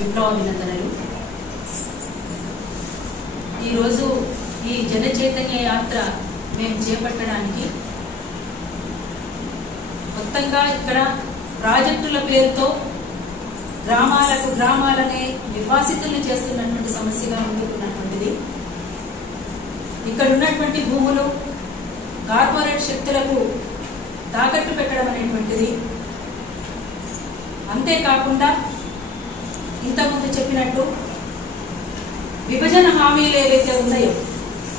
విప్లవాభినందనలు. ఈరోజు ఈ జన చైతన్య యాత్ర మేము చేపట్టడానికి మొత్తంగా ఇక్కడ ప్రాజెక్టుల పేరుతో గ్రామాలనే నిర్వాసితులను చేస్తున్నటువంటి సమస్యగా ముందుకున్నటువంటిది. ఇక్కడ ఉన్నటువంటి భూములు కార్పొరేట్ శక్తులకు తాకట్టు పెట్టడం అనేటువంటిది. అంతేకాకుండా ఇంతకుముందు చెప్పినట్టు విభజన హామీలు ఏవైతే ఉన్నాయో,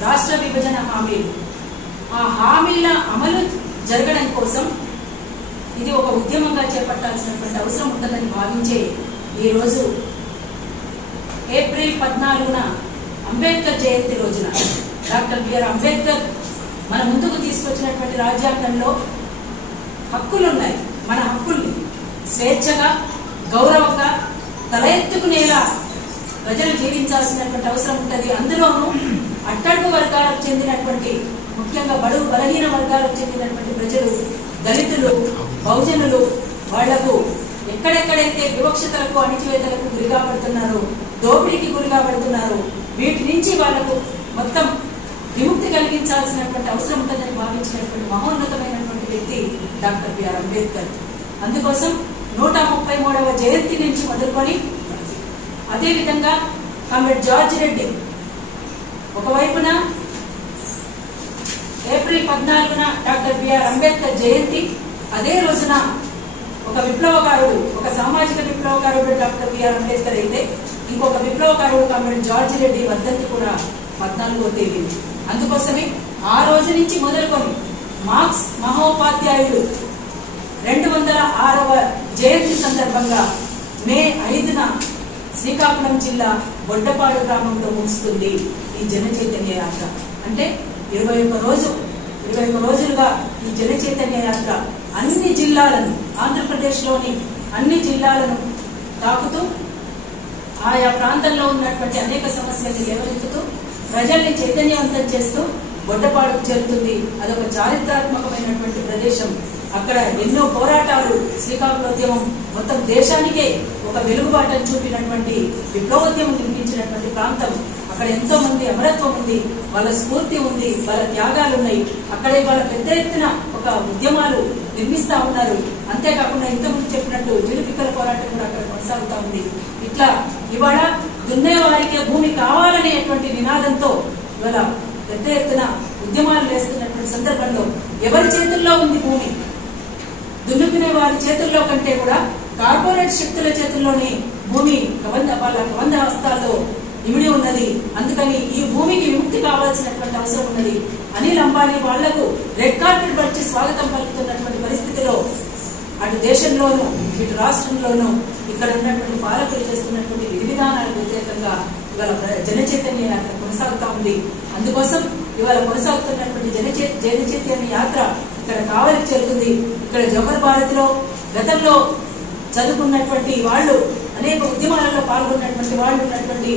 రాష్ట్ర విభజన హామీలు, ఆ హామీల అమలు జరగడం కోసం ఇది ఒక ఉద్యమంగా చేపట్టాల్సినటువంటి అవసరం ఉంటుందని భావించే ఈరోజు ఏప్రిల్ 14న అంబేద్కర్ జయంతి రోజున డాక్టర్ బిఆర్ అంబేద్కర్ మన ముందుకు తీసుకొచ్చినటువంటి రాజ్యాంగంలో హక్కులున్నాయి. మన హక్కుల్ని స్వేచ్ఛగా, గౌరవంగా, తల ఎత్తుకునేలా ప్రజలు జీవించాల్సినటువంటి అవసరం ఉంటుంది. అందులోనూ అట్టడుగు వర్గాలకు చెందినటువంటి, ముఖ్యంగా బడుగు బలహీన వర్గాలకు చెందినటువంటి ప్రజలు, దళితులు, బహుజనులు, వాళ్లకు ఎక్కడెక్కడైతే వివక్షతలకు, అణిచివేతలకు గురిగా పడుతున్నారో, దోపిడీకి గురిగా పడుతున్నారో, వీటి నుంచి వాళ్లకు మొత్తం విముక్తి కలిగించాల్సినటువంటి అవసరం ఉంటుందని భావించినటువంటి మహోన్నతమైనటువంటి వ్యక్తి డాక్టర్ బిఆర్ అంబేద్కర్. అందుకోసం 133వ జయంతి నుంచి మొదలుకొని అదేవిధంగా కామ్రేడ్ జార్జ్ రెడ్డి ఒకవైపున ఏప్రిల్ 14న డాక్టర్ బిఆర్ అంబేద్కర్ జయంతి, అదే రోజున ఒక విప్లవకారుడు, ఒక సామాజిక విప్లవకారుడు డాక్టర్ బిఆర్ అంబేద్కర్ అయితే, ఇంకొక విప్లవకారుడు కామ్రేడ్ జార్జ్ రెడ్డి వర్ధంతి కూడా 14వ తేదీ. అందుకోసమే ఆ రోజు నుంచి మొదలుకొని మార్క్స్ మహోపాధ్యాయుడు 206వ జయంతి సందర్భంగా మే 5న శ్రీకాకుళం జిల్లా బొడ్డపాడు గ్రామంలో ముగుస్తుంది ఈ జన చైతన్య యాత్ర. అంటే 21 రోజులుగా ఈ జన చైతన్య యాత్ర అన్ని జిల్లాలను, ఆంధ్రప్రదేశ్లోని అన్ని జిల్లాలను తాకుతూ ఆయా ప్రాంతంలో ఉన్నటువంటి అనేక సమస్యలను లేవనెత్తుతూ ప్రజల్ని చైతన్యవంతం చేస్తూ బొడ్డపాడుకు చేరుతుంది. అదొక చారిత్రాత్మకమైనటువంటి ప్రదేశం. అక్కడ ఎన్నో పోరాటాలు, శ్రీకాకుళోద్యమం మొత్తం దేశానికే ఒక వెలుగుబాటను చూపినటువంటి విప్లవోద్యమం నిర్మించినటువంటి ప్రాంతం. అక్కడ ఎంతో మంది అమరత్వం ఉంది, వాళ్ళ స్ఫూర్తి ఉంది, వాళ్ళ త్యాగాలు ఉన్నాయి. అక్కడే వాళ్ళ పెద్ద ఎత్తున ఒక ఉద్యమాలు నిర్మిస్తా ఉన్నారు. అంతేకాకుండా ఇంతకుముందు చెప్పినట్టు జీడిపిక్కల పోరాటం కూడా అక్కడ కొనసాగుతా ఉంది. ఇట్లా ఇవాళ దున్నేవారికే భూమి కావాలనేటువంటి నినాదంతో ఇవాళ పెద్ద ఎత్తున ఉద్యమాలు వేస్తున్నటువంటి సందర్భంలో ఎవరి చేతుల్లో ఉంది భూమి? దున్నుకునే వారి చేతుల్లో కంటే కూడా కార్పొరేట్ శక్తుల చేతుల్లోనే భూమి వాళ్ళ కబంధ హస్తాల్లో ఇమిడి ఉన్నది. అందుకని ఈ భూమికి విముక్తి కావాల్సినటువంటి అవసరం ఉన్నది. అనిల్ అంబానీ వాళ్లకు రెడ్ కార్పెట్ పరిచి స్వాగతం పలుకుతున్నటువంటి పరిస్థితిలో అటు దేశంలోనూ ఇటు రాష్ట్రంలోనూ ఇక్కడ ఉన్నటువంటి పాలకులు చేస్తున్నటువంటి విధి విధానాలకు వ్యతిరేకంగా ఇవాళ జన చైతన్య యాత్ర కొనసాగుతా ఉంది. అందుకోసం ఇవాళ కొనసాగుతున్నటువంటి జన చైతన్య యాత్ర ఇక్కడ కావలికి చేరుతుంది. ఇక్కడ జవహర్ భారతిలో గతంలో చదువుకున్నటువంటి వాళ్ళు, అనేక ఉద్యమాలలో పాల్గొన్నటువంటి వాళ్ళు ఉన్నటువంటి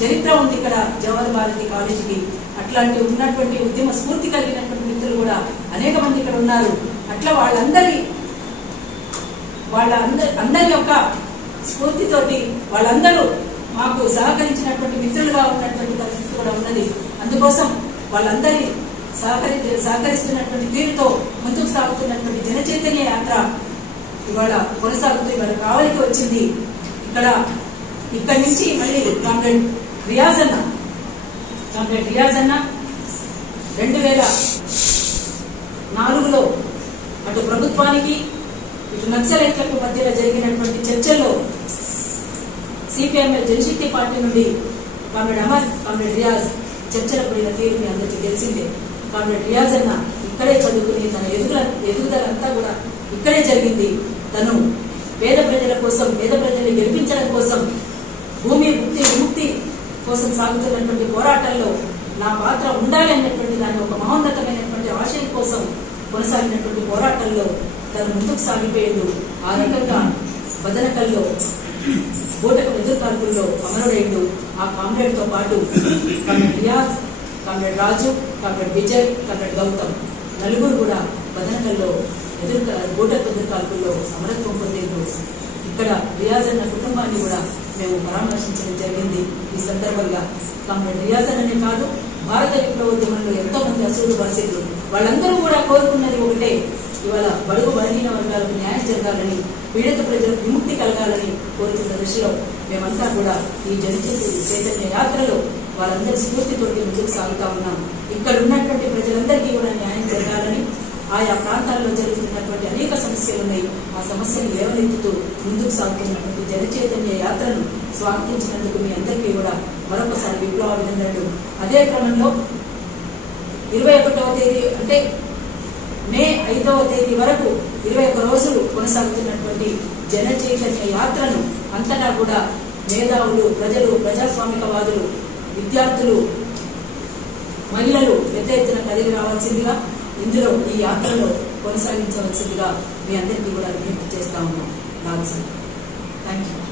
చరిత్ర ఉంది ఇక్కడ జవహర్ భారతి కాలేజీకి. అట్లాంటి ఉన్నటువంటి ఉద్యమ స్ఫూర్తి కలిగినటువంటి మిత్రులు కూడా అనేక మంది ఇక్కడ ఉన్నారు. అట్లా వాళ్ళందరి యొక్క స్ఫూర్తితోటి వాళ్ళందరూ మాకు సహకరించినటువంటి మిత్రులుగా ఉన్నటువంటి పరిస్థితి కూడా ఉన్నది. అందుకోసం వాళ్ళందరి సహకరిస్తున్నటువంటి తీరుతో ముందుకు సాగుతున్నటువంటి జన చైతన్య యాత్ర ఇవాళ కొనసాగుతూ ఇవాళ కావలికి వచ్చింది. ఇక్కడి నుంచి మళ్ళీ కామ్రేడ్ రియాజ్ అన్న 2004లో అటు ప్రభుత్వానికి ఇటు నక్సలైట్లకు మధ్యలో జరిగినటువంటి చర్చల్లో సిపిఎంఎల్ జనశక్తి పార్టీ నుండి కామ్రేడ్ అమర్, కామ్రేడ్ రియాజ్ చర్చలకు పోయిన తీరు మీ అందరికీ తెలిసిందే. కామ్రేడ్ రియాజ్ అన్న ఇక్కడే చదువుకుని తన ఎదుగుదల అంతా కూడా ఇక్కడే జరిగింది. తను పేద ప్రజల కోసం, పేద ప్రజల్ని గెలిపించడం కోసం, భూమి విముక్తి కోసం సాగుతున్నటువంటి పోరాటంలో నా పాత్ర ఉండాలి అన్నటువంటి దాని ఒక మహోన్నతమైనటువంటి ఆశయం కోసం కొనసాగినటువంటి పోరాటంలో తను ముందుకు సాగిపోయేది. ఆ రకంగా బదనకల్లో బోటకు ఎదురు కాల్పుల్లో అమరుడైండు. ఆ కామ్రేడ్ తో పాటు కామ్రేడ్ రియాజ్, కామ్రేడ్ రాజు, కామ్రేడ్ విజయ్, కామ్రేడ్ గౌతమ్ నలుగురు కూడా బదనకల్లో బోటకు ఎదురు కాల్పుల్లో అమరత్వం పొందేందుకు ఇక్కడ రియాజ్ అన్న కుటుంబాన్ని కూడా మేము సందర్భంగా కామ్రేడ్ రియాజ్ అనే కాదు, భారత విప్లవోద్యమంలో ఎంతో మంది అసూలు బాసితులు వాళ్ళందరూ కూడా కోరుకున్నది ఒకటే, ఇవాళ బడుగు బలహీన వర్గాలకు న్యాయం జరగాలని, పీడిత ప్రజలకు విముక్తి కలగాలని కోరుతున్న దశలో మేమంతా కూడా ఈ చైతన్య యాత్రలో వాళ్ళందరి స్ఫూర్తితోటి ముందుకు సాగుతా ఉన్నాం. ఇక్కడ ఉన్నటువంటి ప్రజలందరికీ కూడా న్యాయం జరగాలని, ఆయా ప్రాంతాల్లో జరుగుతున్నటువంటి అనేక సమస్యలు ఉన్నాయి, ఆ సమస్యను లేవనెత్తుతూ ముందుకు సాగుతున్నటువంటి జనచైతన్య యాత్రను స్వాగతించినందుకు మీ అందరికీ కూడా మరొకసారి విప్లవ అభినందనలు. అదే క్రమంలో 21వ తేదీ అంటే మే 5వ తేదీ వరకు 21 రోజులు కొనసాగుతున్నటువంటి జన చైతన్య యాత్రను అంతటా కూడా మేధావులు, ప్రజలు, ప్రజాస్వామికవాదులు, విద్యార్థులు, మహిళలు పెద్ద ఎత్తున కదిలి రావాల్సిందిగా, ఇందులో ఈ యాత్రలో కొనసాగించవలసిందిగా మీ అందరికీ కూడా విజ్ఞప్తి చేస్తా ఉన్నాం. Thank you.